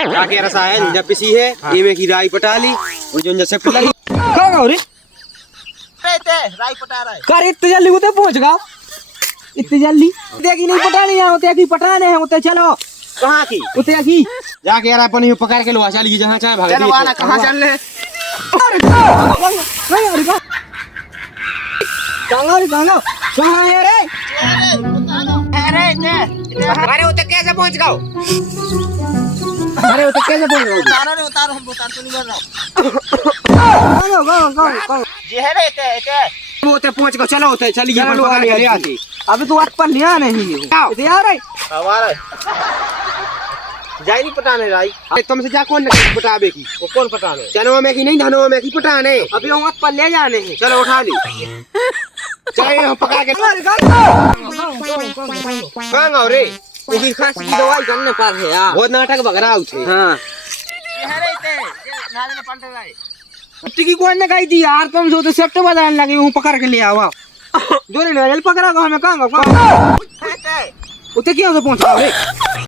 क्या कह रहा है जब पिसी है ये में की राई पटा ली और जो शिफ्ट लगी कहाँ गए रे? राई पटा रहा है। कर इतने जल्दी उधर पहुंच गया, इतनी जल्दी देखी नहीं पटाने यहाँ होते की पटाने हैं होते। चलो कहाँ की उते की जा कह रहा अपन पकड़ के लो चलिए जहाँ चाहे भाग चलो वाला कहाँ चल रहे? कहाँ है रे? अरे वो तो कैसे पहुँच गए अरे उते कैसे पहुंच गए? उतारो हम उतार तो नहीं कर रहा हूँ। ये है रे ते वो तो पहुँच गए। चलो होते चलिए अपन पकड़ के ले आते। अभी तू अट पर लिया नहीं इते यार रे। हमारा जाई नहीं पटाने राई। अरे तुमसे जा कौन पटावे की वो कौन पटाने? चनवा में की नहीं धनवा में की पटाने। अभी हम अट पर ले जाने हैं। चलो उठा ली चलो हम पकड़ के कहाँ गए रे? उसकी खांसी की दवाई करने पर है यार। बहुत नाटक बगरा उठे। हाँ ये है रे ते नाज ने पंटे राई। टिकी कौन ने कही थी यार? तुम जो तो सेफ्ट बजाने लगे हूँ पकड़ के ले आवा जो ने पकड़ा को हमें कहाँ उते क्यों से पहुंचा रे?